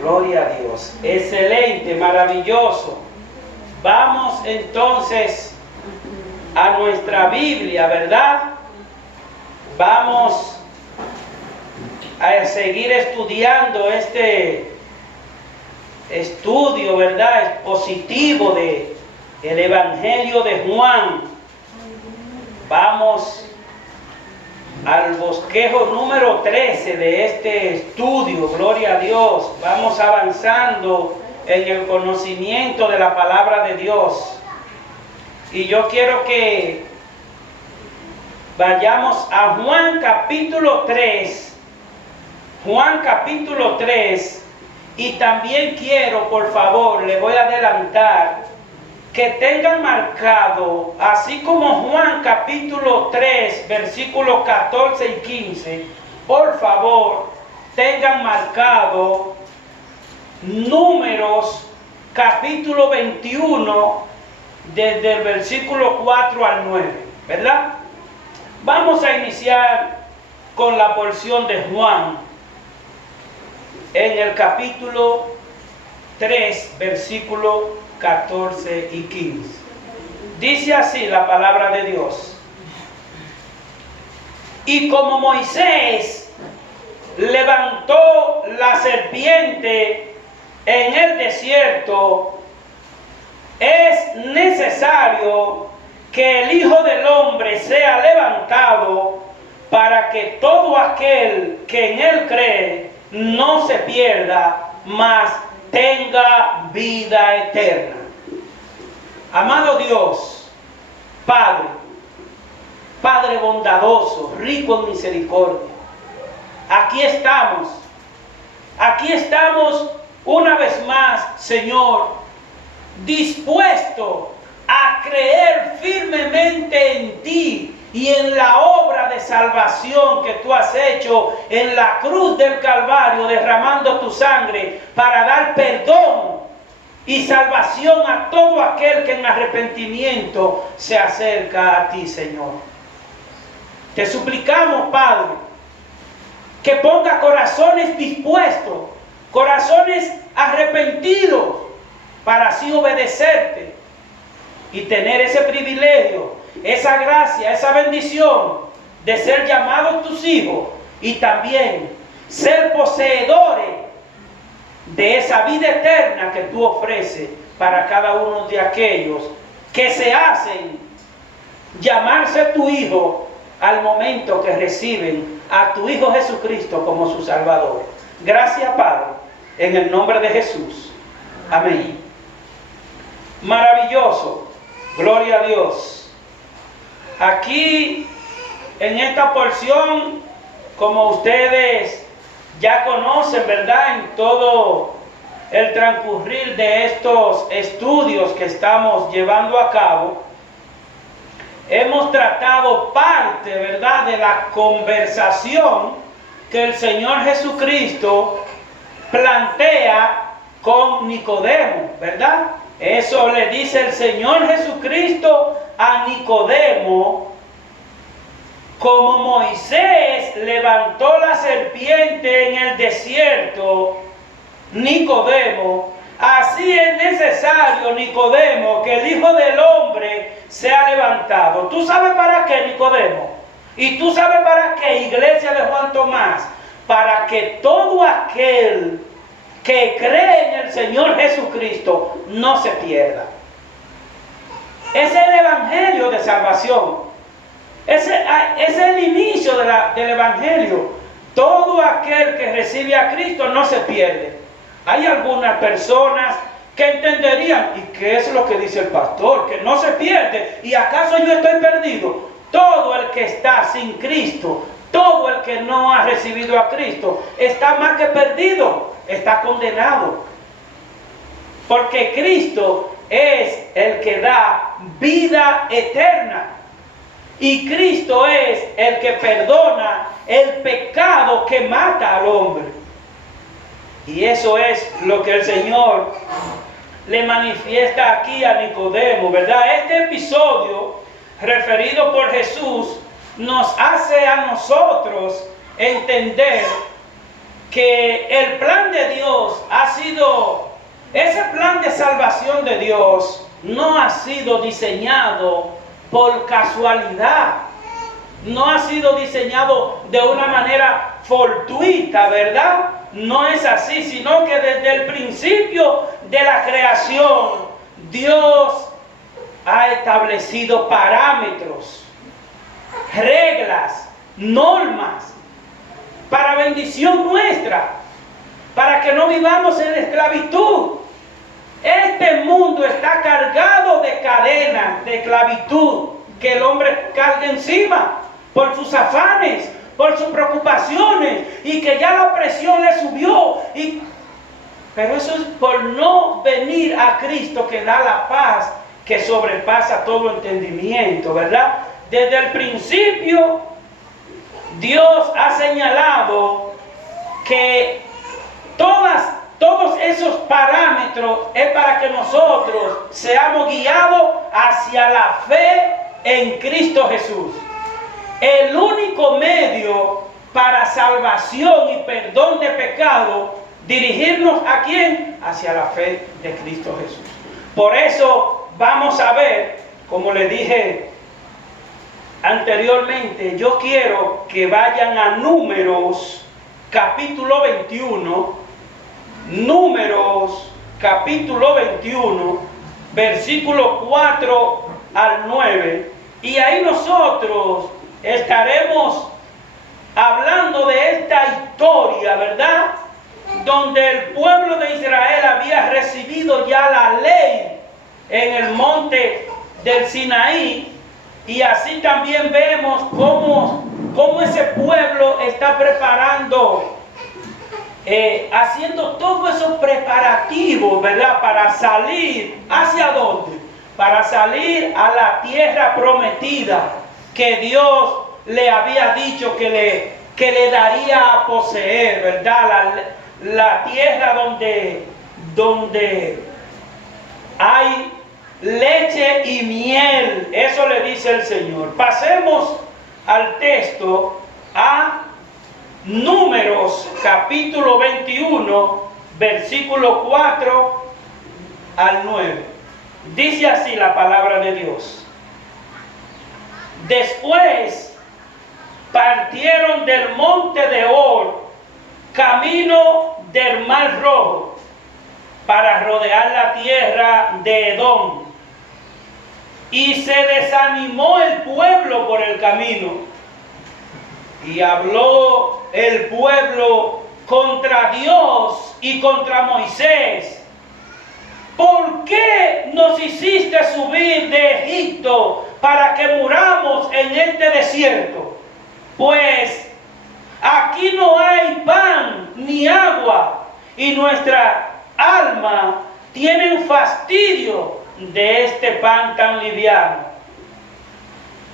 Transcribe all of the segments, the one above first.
Gloria a Dios. Excelente, maravilloso. Vamos entonces a nuestra Biblia, ¿verdad? Vamos a seguir estudiando este estudio, ¿verdad?, expositivo de el Evangelio de Juan. Vamos al bosquejo número 13 de este estudio, gloria a Dios. Vamos avanzando en el conocimiento de la palabra de Dios. Y yo quiero que vayamos a Juan capítulo 3. Juan capítulo 3. Y también quiero, por favor, le voy a adelantar, que tengan marcado, así como Juan capítulo 3, versículos 14 y 15, por favor, tengan marcado Números capítulo 21, desde el versículo 4 al 9, ¿verdad? Vamos a iniciar con la porción de Juan, en el capítulo 3, versículo 14 y 15. Dice así la palabra de Dios: y como Moisés levantó la serpiente en el desierto, es necesario que el Hijo del Hombre sea levantado, para que todo aquel que en él cree no se pierda, mas tenga vida eterna. Amado Dios, Padre bondadoso, rico en misericordia, aquí estamos una vez más, Señor, dispuesto a creer firmemente en ti y en la obra de salvación que tú has hecho en la cruz del Calvario, derramando tu sangre para dar perdón y salvación a todo aquel que en arrepentimiento se acerca a ti, Señor. Te suplicamos, Padre, que ponga corazones dispuestos, corazones arrepentidos, para así obedecerte y tener ese privilegio, esa gracia, esa bendición de ser llamados tus hijos y también ser poseedores de esa vida eterna que tú ofreces para cada uno de aquellos que se hacen llamarse tu hijo al momento que reciben a tu Hijo Jesucristo como su Salvador. Gracias, Padre, en el nombre de Jesús. Amén. Maravilloso. Gloria a Dios. Aquí, en esta porción, como ustedes ya conocen, ¿verdad?, en todo el transcurrir de estos estudios que estamos llevando a cabo, hemos tratado parte, ¿verdad?, de la conversación que el Señor Jesucristo plantea con Nicodemo, ¿verdad? Eso le dice el Señor Jesucristo a Nicodemo: como Moisés levantó la serpiente en el desierto, Nicodemo, así es necesario, Nicodemo, que el Hijo del Hombre sea levantado. ¿Tú sabes para qué, Nicodemo? ¿Y tú sabes para qué, iglesia de Juan Tomás? Para que todo aquel que cree en el Señor Jesucristo no se pierda. Ese es el Evangelio de salvación. Ese es el inicio del Evangelio. Todo aquel que recibe a Cristo no se pierde. Hay algunas personas que entenderían: ¿y qué es lo que dice el pastor? Que no se pierde. ¿Y acaso yo estoy perdido? Todo el que está sin Cristo, todo el que no ha recibido a Cristo, está más que perdido, está condenado. Porque Cristo es el que da vida eterna. Y Cristo es el que perdona el pecado que mata al hombre. Y eso es lo que el Señor le manifiesta aquí a Nicodemo, ¿verdad? Este episodio referido por Jesús nos hace a nosotros entender que el plan de Dios ha sido, ese plan de salvación de Dios no ha sido diseñado por casualidad, no ha sido diseñado de una manera fortuita, ¿verdad? No es así, sino que desde el principio de la creación, Dios ha establecido parámetros, reglas, normas, para bendición nuestra, para que no vivamos en esclavitud. Este mundo está cargado de cadenas, de esclavitud, que el hombre carga encima, por sus afanes, por sus preocupaciones, y que ya la presión le subió. Pero eso es por no venir a Cristo, que da la paz que sobrepasa todo entendimiento, ¿verdad? Desde el principio, Dios ha señalado que todos esos parámetros es para que nosotros seamos guiados hacia la fe en Cristo Jesús. El único medio para salvación y perdón de pecado, dirigirnos ¿a quién? Hacia la fe de Cristo Jesús. Por eso vamos a ver, como le dije anteriormente, yo quiero que vayan a Números capítulo 21, Números capítulo 21, versículo 4 al 9, y ahí nosotros estaremos hablando de esta historia, ¿verdad? Donde el pueblo de Israel había recibido ya la ley en el monte del Sinaí, y así también vemos cómo ese pueblo está preparando, haciendo todos esos preparativos, ¿verdad? Para salir, ¿hacia dónde? Para salir a la tierra prometida que Dios le había dicho que le daría a poseer, ¿verdad? La tierra donde hay leche y miel, eso le dice el Señor. Pasemos al texto, a Números capítulo 21, versículo 4 al 9. Dice así la palabra de Dios. Después partieron del monte de Hor, camino del Mar Rojo, para rodear la tierra de Edom. Y se desanimó el pueblo por el camino. Y habló el pueblo contra Dios y contra Moisés. ¿Por qué nos hiciste subir de Egipto para que muramos en este desierto? Pues aquí no hay pan ni agua, y nuestra alma tiene un fastidio de este pan tan liviano.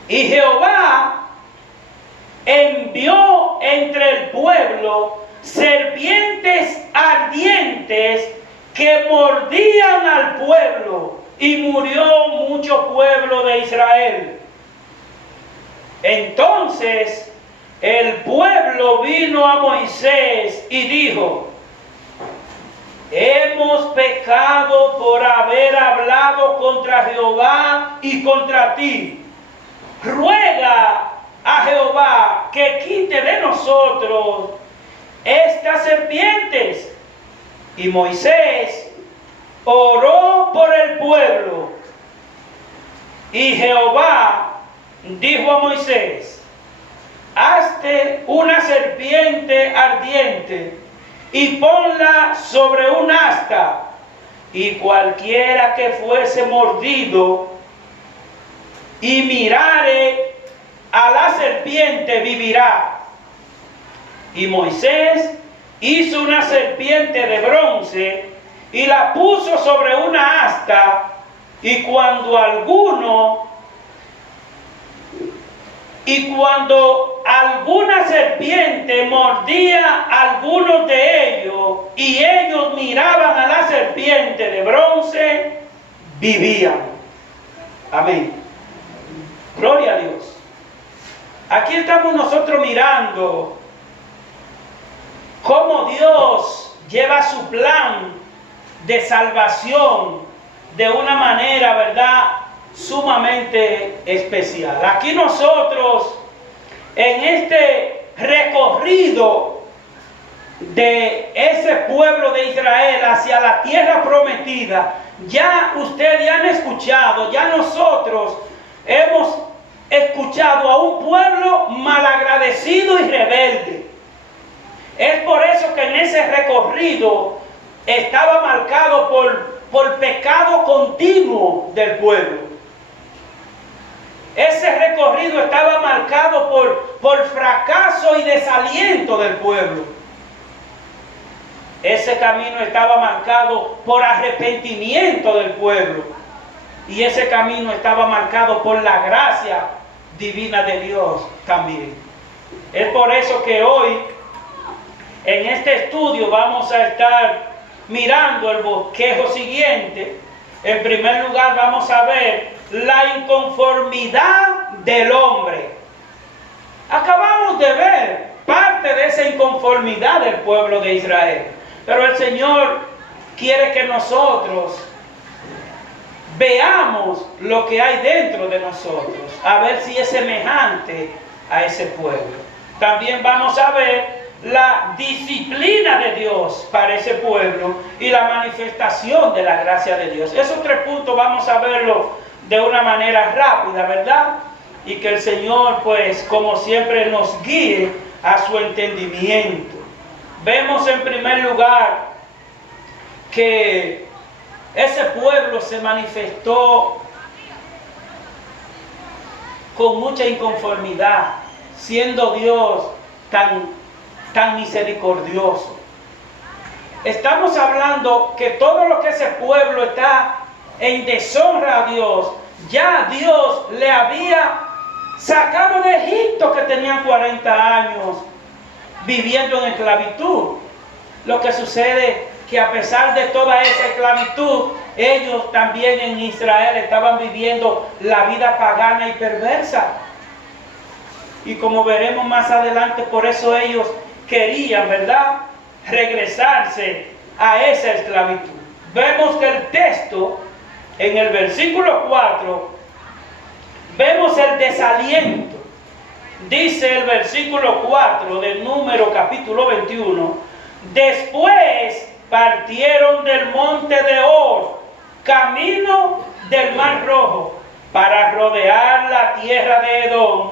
Y Jehová envió entre el pueblo serpientes ardientes que mordían al pueblo, y murió mucho pueblo de Israel. Entonces el pueblo vino a Moisés y dijo: hemos pecado por haber hablado contra Jehová y contra ti. Ruega a Jehová que quite de nosotros estas serpientes. Y Moisés oró por el pueblo. Y Jehová dijo a Moisés: hazte una serpiente ardiente y ponla sobre un asta, y cualquiera que fuese mordido y mirare a la serpiente vivirá. Y Moisés hizo una serpiente de bronce y la puso sobre una asta, y cuando alguna serpiente mordía a algunos de ellos, y ellos miraban a la serpiente de bronce, vivían. Amén. Gloria a Dios. Aquí estamos nosotros mirando cómo Dios lleva su plan de salvación de una manera, ¿verdad?, sumamente especial. Aquí nosotros, en este recorrido de ese pueblo de Israel hacia la tierra prometida, ya ustedes han escuchado, ya nosotros hemos escuchado a un pueblo malagradecido y rebelde. Es por eso que en ese recorrido estaba marcado por pecado continuo del pueblo. Ese recorrido estaba marcado por fracaso y desaliento del pueblo. Ese camino estaba marcado por arrepentimiento del pueblo. Y ese camino estaba marcado por la gracia divina de Dios también. Es por eso que hoy, en este estudio, vamos a estar mirando el bosquejo siguiente. En primer lugar, vamos a ver la inconformidad del hombre. Acabamos de ver parte de esa inconformidad del pueblo de Israel. Pero el Señor quiere que nosotros veamos lo que hay dentro de nosotros, a ver si es semejante a ese pueblo. También vamos a ver la disciplina de Dios para ese pueblo y la manifestación de la gracia de Dios. Esos tres puntos vamos a verlo de una manera rápida, ¿verdad? Y que el Señor, pues, como siempre, nos guíe a su entendimiento. Vemos en primer lugar que ese pueblo se manifestó con mucha inconformidad, siendo Dios tan misericordioso. Estamos hablando que todo lo que ese pueblo está en deshonra a Dios, ya Dios le había sacado de Egipto, que tenían 40 años viviendo en esclavitud. Lo que sucede que a pesar de toda esa esclavitud, ellos también en Israel estaban viviendo la vida pagana y perversa. Y como veremos más adelante, por eso ellos querían, ¿verdad?, regresarse a esa esclavitud. Vemos que el texto, en el versículo 4, vemos el desaliento. Dice el versículo 4 del Número capítulo 21, después partieron del monte de Hor, camino del Mar Rojo, para rodear la tierra de Edom,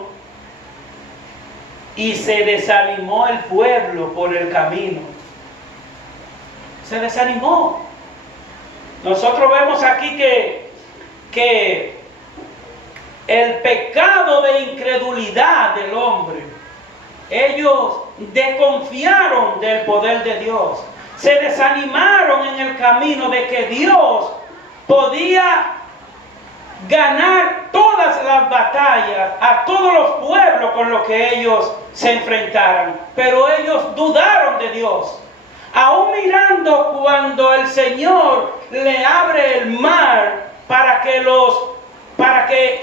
y se desanimó el pueblo por el camino. Se desanimó. Nosotros vemos aquí que el pecado de incredulidad del hombre, ellos desconfiaron del poder de Dios, se desanimaron en el camino de que Dios podía ganar todas las batallas a todos los pueblos con los que ellos se enfrentaran, pero ellos dudaron de Dios. Aún mirando cuando el Señor le abre el mar para que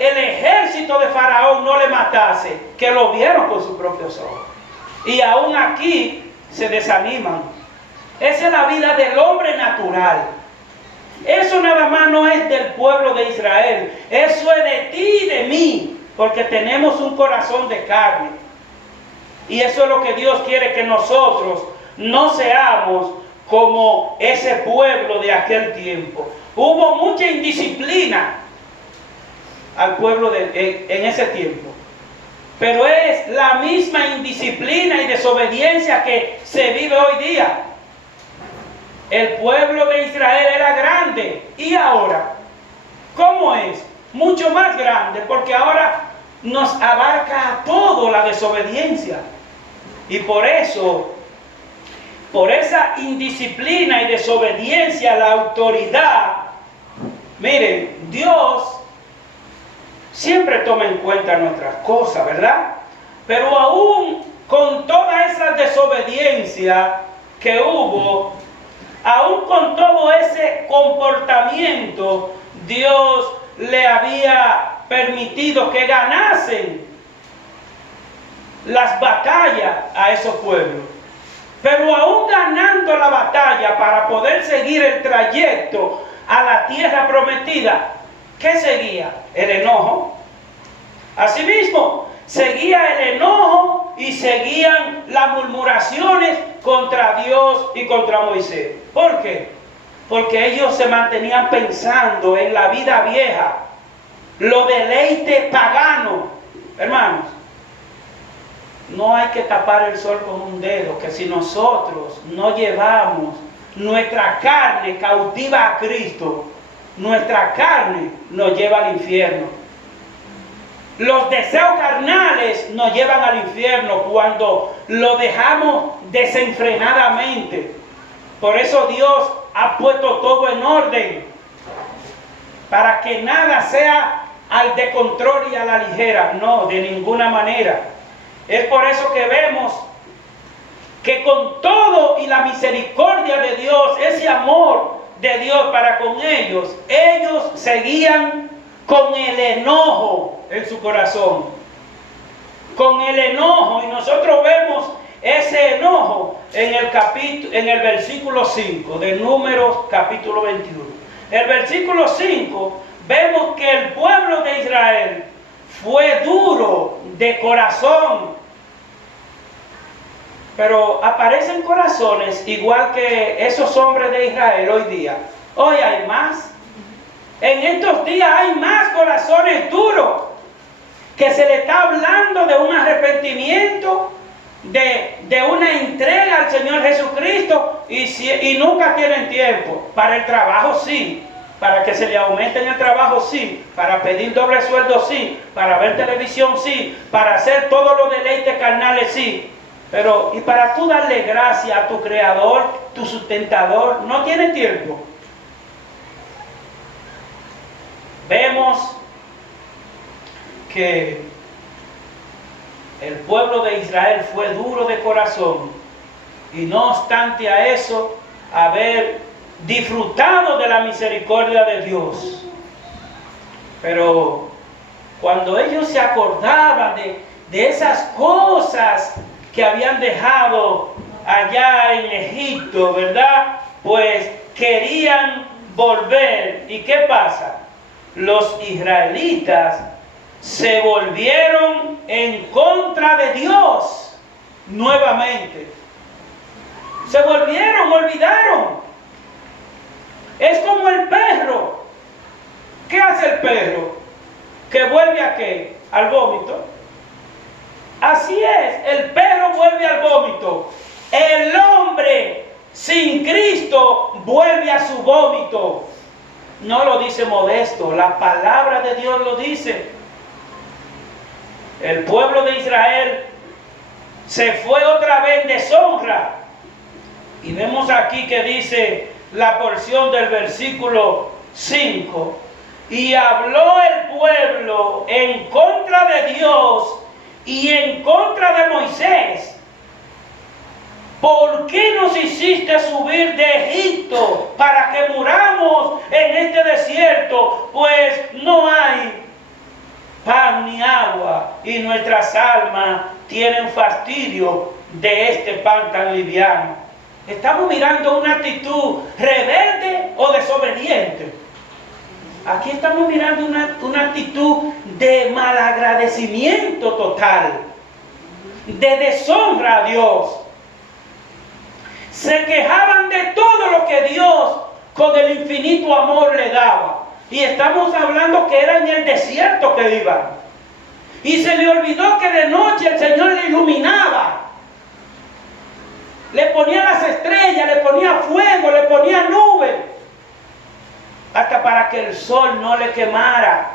el ejército de Faraón no le matase, que lo vieron con sus propios ojos. Y aún aquí se desaniman. Esa es la vida del hombre natural. Eso nada más no es del pueblo de Israel. Eso es de ti y de mí, porque tenemos un corazón de carne. Y eso es lo que Dios quiere, que nosotros no seamos como ese pueblo de aquel tiempo. Hubo mucha indisciplina al pueblo en ese tiempo, pero es la misma indisciplina y desobediencia que se vive hoy día. El pueblo de Israel era grande, y ahora, ¿cómo es? Mucho más grande, porque ahora nos abarca a todo la desobediencia. Y por eso, por esa indisciplina y desobediencia a la autoridad, miren, Dios siempre toma en cuenta nuestras cosas, ¿verdad? Pero aún con toda esa desobediencia que hubo, aún con todo ese comportamiento, Dios le había permitido que ganasen las batallas a esos pueblos. Pero aún ganando la batalla para poder seguir el trayecto a la tierra prometida, ¿qué seguía? El enojo. Asimismo, seguía el enojo y seguían las murmuraciones contra Dios y contra Moisés. ¿Por qué? Porque ellos se mantenían pensando en la vida vieja, los deleites paganos. Hermanos, no hay que tapar el sol con un dedo, que si nosotros no llevamos nuestra carne cautiva a Cristo, nuestra carne nos lleva al infierno. Los deseos carnales nos llevan al infierno cuando lo dejamos desenfrenadamente. Por eso Dios ha puesto todo en orden, para que nada sea al descontrol y a la ligera. No, de ninguna manera. Es por eso que vemos que con todo y la misericordia de Dios, ese amor de Dios para con ellos, ellos seguían con el enojo en su corazón. Con el enojo. Y nosotros vemos ese enojo en el versículo 5 de Números capítulo 21. El versículo 5 vemos que el pueblo de Israel fue duro de corazón. Pero aparecen corazones igual que esos hombres de Israel hoy día. Hoy hay más. En estos días hay más corazones duros, que se le está hablando de un arrepentimiento, de una entrega al Señor Jesucristo, y nunca tienen tiempo. Para el trabajo sí, para que se le aumente en el trabajo sí, para pedir doble sueldo sí, para ver televisión sí, para hacer todos los deleites carnales sí. Pero, y para tú darle gracias a tu Creador, tu sustentador, no tiene tiempo. Vemos que el pueblo de Israel fue duro de corazón, y no obstante a eso, haber disfrutado de la misericordia de Dios. Pero cuando ellos se acordaban de esas cosas que habían dejado allá en Egipto, ¿verdad? Pues querían volver. ¿Y qué pasa? Los israelitas se volvieron en contra de Dios nuevamente. Se volvieron, olvidaron. Es como el perro. ¿Qué hace el perro? ¿Que vuelve a qué? Al vómito. Así es, el perro vuelve al vómito. El hombre sin Cristo vuelve a su vómito. No lo dice Modesto, la palabra de Dios lo dice. El pueblo de Israel se fue otra vez en deshonra. Y vemos aquí que dice la porción del versículo 5. Y habló el pueblo en contra de Dios y en contra de Moisés. ¿Por qué nos hiciste subir de Egipto para que muramos en este desierto? Pues no hay pan ni agua, y nuestras almas tienen fastidio de este pan tan liviano. ¿Estamos mirando una actitud rebelde o desobediente? Aquí estamos mirando una actitud de malagradecimiento total, de deshonra a Dios. Se quejaban de todo lo que Dios con el infinito amor le daba. Y estamos hablando que era en el desierto que iban. Y se le olvidó que de noche el Señor le iluminaba. Le ponía las estrellas, le ponía fuego, le ponía nubes, hasta para que el sol no le quemara.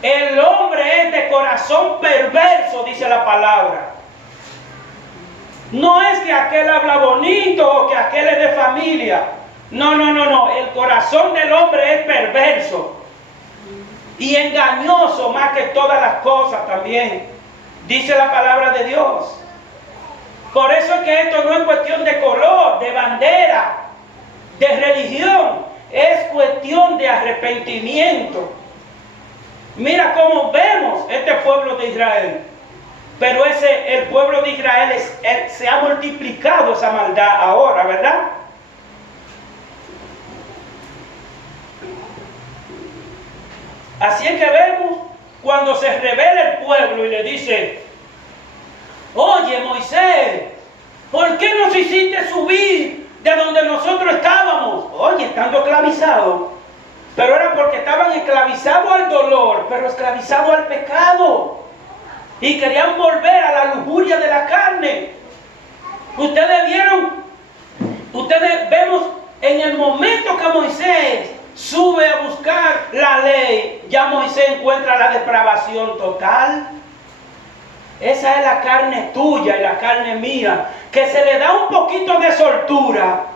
El hombre es de corazón perverso, dice la palabra. No es que aquel habla bonito o que aquel es de familia. No. El corazón del hombre es perverso y engañoso más que todas las cosas también, dice la palabra de Dios. Por eso es que esto no es cuestión de color, de bandera, de religión. Es cuestión de arrepentimiento. Mira cómo vemos este pueblo de Israel. Pero el pueblo de Israel se ha multiplicado esa maldad ahora, ¿verdad? Así es que vemos cuando se revela el pueblo y le dice: oye, Moisés, ¿por qué nos hiciste subir de donde nosotros estábamos? Oye, estando esclavizados. Pero era porque estaban esclavizados al dolor, pero esclavizados al pecado. Y querían volver a la lujuria de la carne. Ustedes vemos en el momento que Moisés sube a buscar la ley, ya Moisés encuentra la depravación total. Esa es la carne tuya y la carne mía, que se le da un poquito de soltura,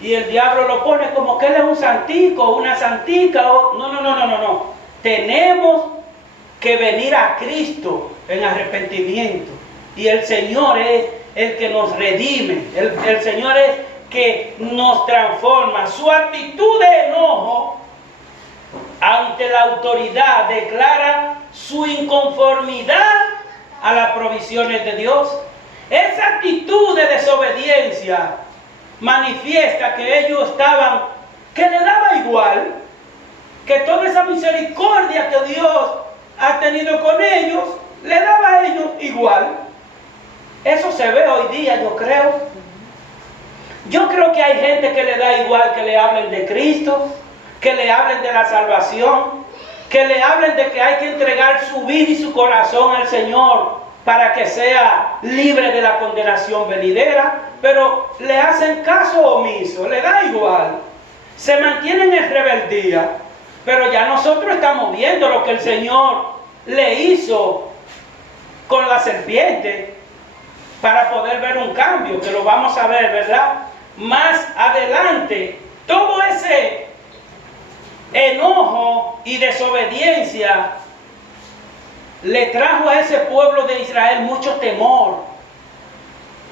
y el diablo lo pone como que él es un santico, una santica. No. Tenemos que venir a Cristo en arrepentimiento. Y el Señor es el que nos redime. El Señor es que nos transforma. Su actitud de enojo ante la autoridad declara su inconformidad a las provisiones de Dios. Esa actitud de desobediencia manifiesta que ellos que le daba igual, que toda esa misericordia que Dios ha tenido con ellos, le daba a ellos igual. Eso se ve hoy día, yo creo. Yo creo que hay gente que le da igual que le hablen de Cristo, que le hablen de la salvación, que le hablen de que hay que entregar su vida y su corazón al Señor para que sea libre de la condenación venidera, pero le hacen caso omiso, le da igual. Se mantienen en rebeldía, pero ya nosotros estamos viendo lo que el Señor le hizo con la serpiente para poder ver un cambio, que lo vamos a ver, ¿verdad? Más adelante. Todo ese enojo y desobediencia le trajo a ese pueblo de Israel mucho temor.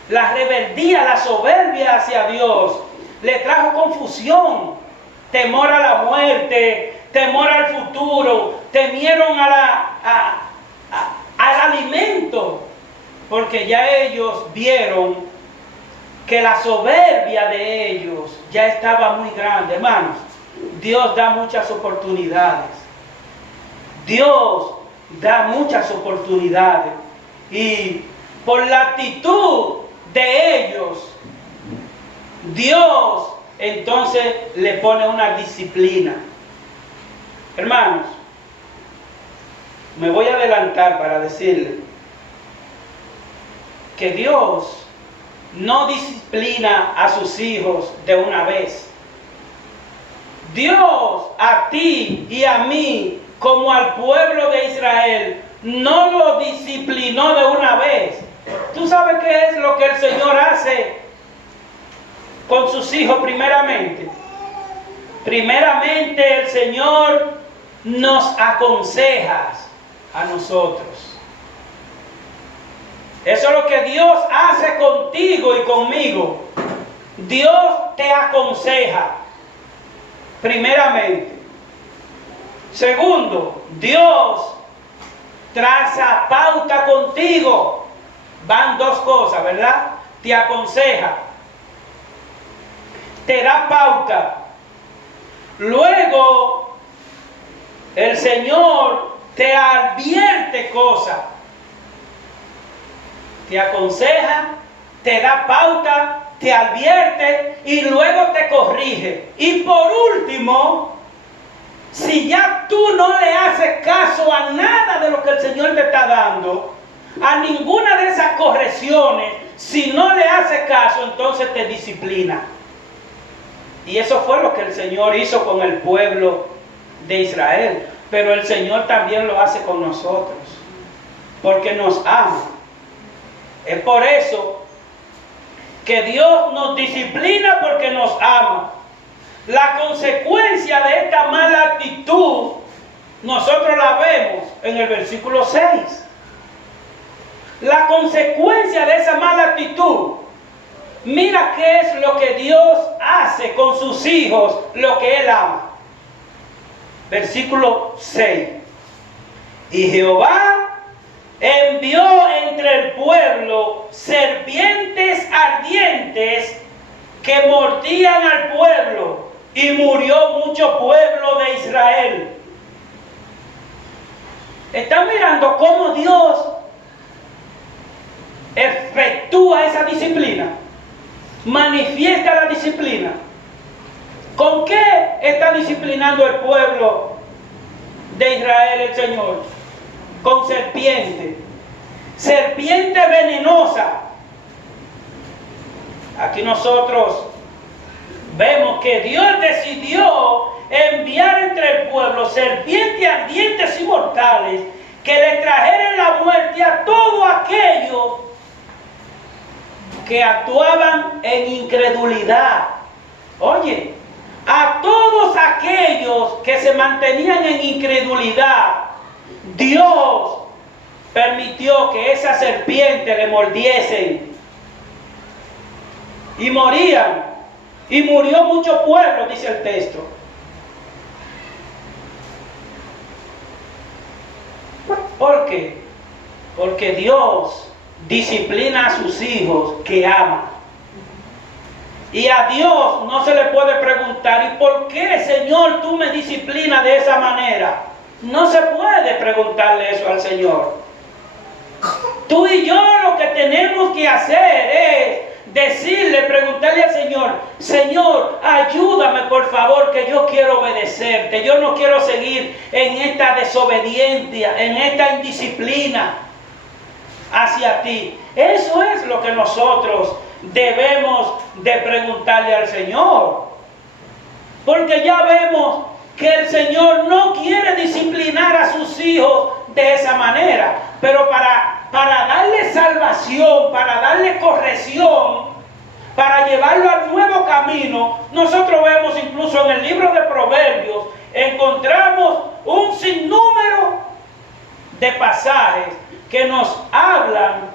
La rebeldía, la soberbia hacia Dios le trajo confusión, temor a la muerte, temor al futuro, temieron al alimento, porque ya ellos vieron que la soberbia de ellos ya estaba muy grande. Hermanos, Dios da muchas oportunidades. Dios da muchas oportunidades. Y por la actitud de ellos, Dios entonces le pone una disciplina. Hermanos, me voy a adelantar para decirle que Dios no disciplina a sus hijos de una vez. Dios a ti y a mí, como al pueblo de Israel, no lo disciplinó de una vez. ¿Tú sabes qué es lo que el Señor hace con sus hijos primeramente? Primeramente el Señor nos aconseja a nosotros. Eso es lo que Dios hace contigo y conmigo. Dios te aconseja, primeramente. Segundo, Dios traza pauta contigo. Van dos cosas, ¿verdad? Te aconseja, te da pauta. Luego, el Señor te advierte cosas. Te aconseja, te da pauta, te advierte y luego te corrige. Y por último, si ya tú no le haces caso a nada de lo que el Señor te está dando, a ninguna de esas correcciones, si no le haces caso, entonces te disciplina. Y eso fue lo que el Señor hizo con el pueblo de Israel. Pero el Señor también lo hace con nosotros, porque nos ama. Es por eso que Dios nos disciplina, porque nos ama. La consecuencia de esta mala actitud, nosotros la vemos en el versículo 6. La consecuencia de esa mala actitud, mira qué es lo que Dios hace con sus hijos, lo que Él ama. Versículo 6. Y Jehová envió entre el pueblo serpientes ardientes que mordían al pueblo, y murió mucho pueblo de Israel. ¿Están mirando cómo Dios efectúa esa disciplina? Manifiesta la disciplina. ¿Con qué está disciplinando el pueblo de Israel el Señor? Con serpiente. Serpiente venenosa. Aquí nosotros vemos que Dios decidió enviar entre el pueblo serpientes ardientes y mortales que le trajeran la muerte a todos aquellos que actuaban en incredulidad. Oye, a todos aquellos que se mantenían en incredulidad, Dios permitió que esa serpiente le mordiesen y morían, y murió mucho pueblo, dice el texto. ¿Por qué? Porque Dios disciplina a sus hijos que ama. Y a Dios no se le puede preguntar, ¿y por qué, Señor, tú me disciplinas de esa manera? No se puede preguntarle eso al Señor. Tú y yo lo que tenemos que hacer es decirle, preguntarle al Señor, Señor, ayúdame por favor, que yo quiero obedecerte. Yo no quiero seguir en esta desobediencia, en esta indisciplina hacia ti. Eso es lo que nosotros debemos de preguntarle al Señor. Porque ya vemos que el Señor no quiere disciplinar a sus hijos de esa manera. Pero para darle salvación, para darle corrección, para llevarlo al nuevo camino, nosotros vemos incluso en el libro de Proverbios, encontramos un sinnúmero de pasajes que nos hablan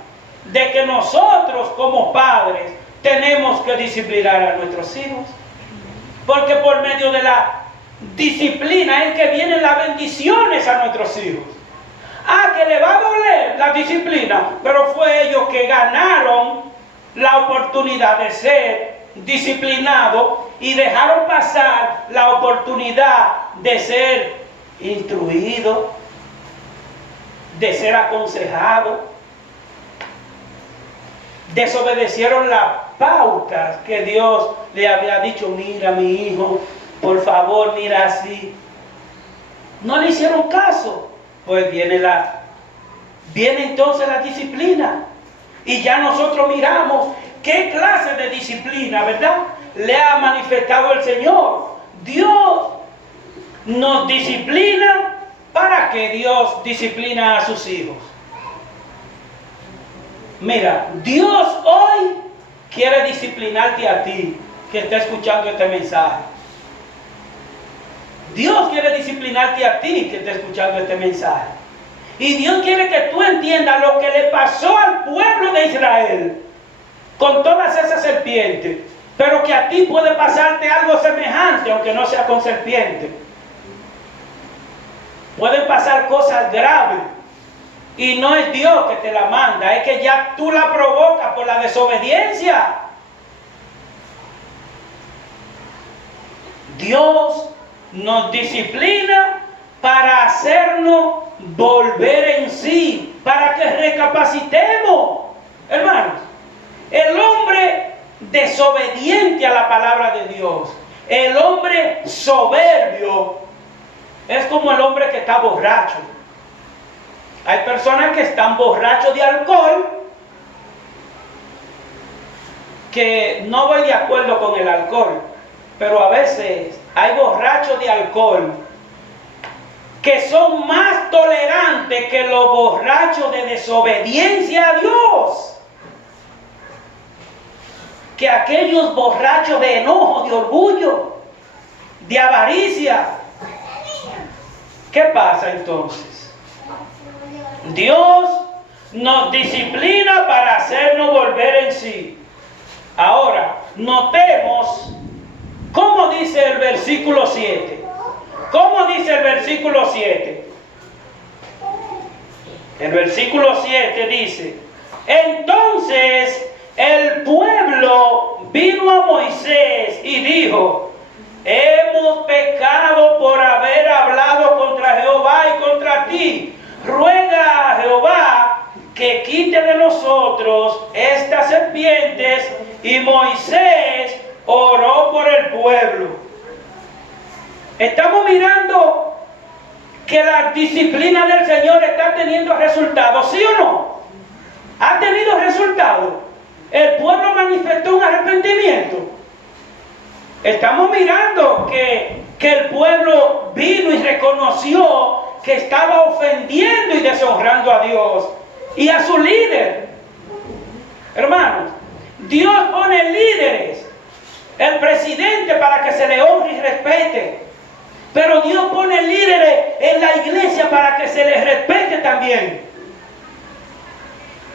de que nosotros como padres tenemos que disciplinar a nuestros hijos. Porque por medio de la disciplina es que vienen las bendiciones a nuestros hijos. Que le va a doler la disciplina, pero fue ellos que ganaron la oportunidad de ser disciplinados y dejaron pasar la oportunidad de ser instruidos, de ser aconsejados. Desobedecieron las pautas que Dios le había dicho, mira mi hijo, por favor, mira así. No le hicieron caso. Pues viene entonces la disciplina. Y ya nosotros miramos qué clase de disciplina, ¿verdad?, le ha manifestado el Señor. Dios nos disciplina. ¿Para qué Dios disciplina a sus hijos? Mira, Dios hoy quiere disciplinarte a ti que está escuchando este mensaje. Dios quiere disciplinarte a ti que está escuchando este mensaje. Y Dios quiere que tú entiendas lo que le pasó al pueblo de Israel con todas esas serpientes, pero que a ti puede pasarte algo semejante, aunque no sea con serpientes. Pueden pasar cosas graves y no es Dios que te la manda, es que ya tú la provocas por la desobediencia. Dios nos disciplina para hacernos volver en sí, para que recapacitemos. Hermanos, el hombre desobediente a la palabra de Dios, el hombre soberbio, es como el hombre que está borracho. Hay personas que están borrachos de alcohol, que no voy de acuerdo con el alcohol, pero a veces hay borrachos de alcohol que son más tolerantes que los borrachos de desobediencia a Dios, que aquellos borrachos de enojo, de orgullo, de avaricia. ¿Qué pasa entonces? Dios nos disciplina para hacernos volver en sí. Ahora, notemos cómo dice el versículo 7. ¿Cómo dice el versículo 7? El versículo 7 dice: entonces el pueblo vino a Moisés y dijo: hemos pecado por haber hablado contra Jehová y contra ti. Ruega a Jehová que quite de nosotros estas serpientes. Y Moisés oró por el pueblo. Estamos mirando que la disciplina del Señor está teniendo resultados, ¿sí o no? ¿Ha tenido resultados? El pueblo manifestó un arrepentimiento. Estamos mirando que el pueblo vino y reconoció que estaba ofendiendo y deshonrando a Dios y a su líder. Hermanos, Dios pone líderes, el presidente, para que se le honre y respete. Pero Dios pone líderes en la iglesia para que se les respete también.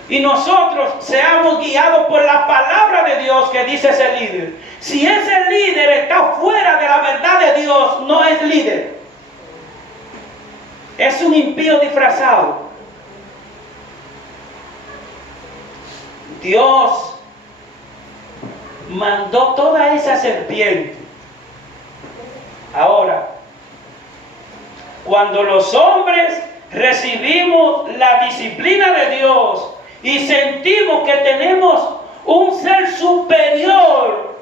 Y nosotros seamos guiados por la palabra de Dios que dice ese líder. Si ese líder está fuera de la verdad de Dios, no es líder. Es un impío disfrazado. Dios mandó toda esa serpiente. Ahora, cuando los hombres recibimos la disciplina de Dios y sentimos que tenemos un ser superior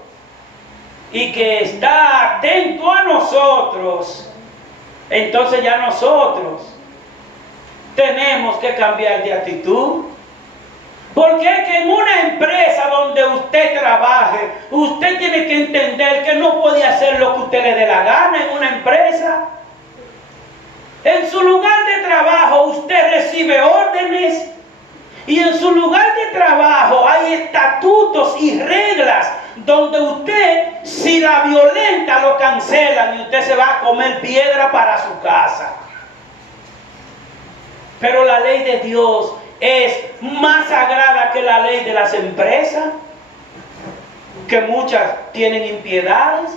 y que está atento a nosotros, entonces ya nosotros tenemos que cambiar de actitud. Porque es que en una empresa donde usted trabaje, usted tiene que entender que no puede hacer lo que usted le dé la gana en una empresa. En su lugar de trabajo usted recibe órdenes, y en su lugar de trabajo hay estatutos y reglas donde usted, si la violenta, lo cancelan y usted se va a comer piedra para su casa. Pero la ley de Dios es más sagrada que la ley de las empresas, que muchas tienen impiedades.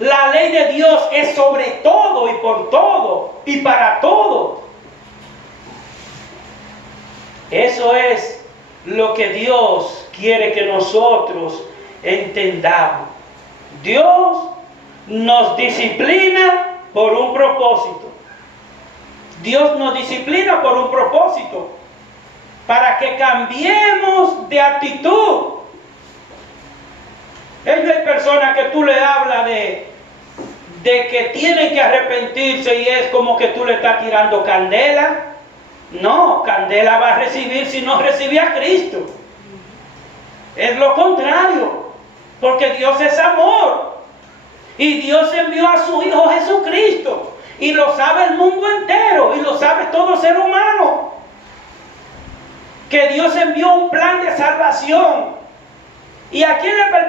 La ley de Dios es sobre todo y por todo y para todo. Eso es lo que Dios quiere que nosotros entendamos. Dios nos disciplina por un propósito. Dios nos disciplina por un propósito, para que cambiemos de actitud. Hay personas que tú le hablas de que tienen que arrepentirse y es como que tú le estás tirando candela. No, candela va a recibir si no recibe a Cristo. Es lo contrario, porque Dios es amor. Y Dios envió a su Hijo Jesucristo. Y lo sabe el mundo entero, y lo sabe todo ser humano. Que Dios envió un plan de salvación. ¿Y a quién le pertenece?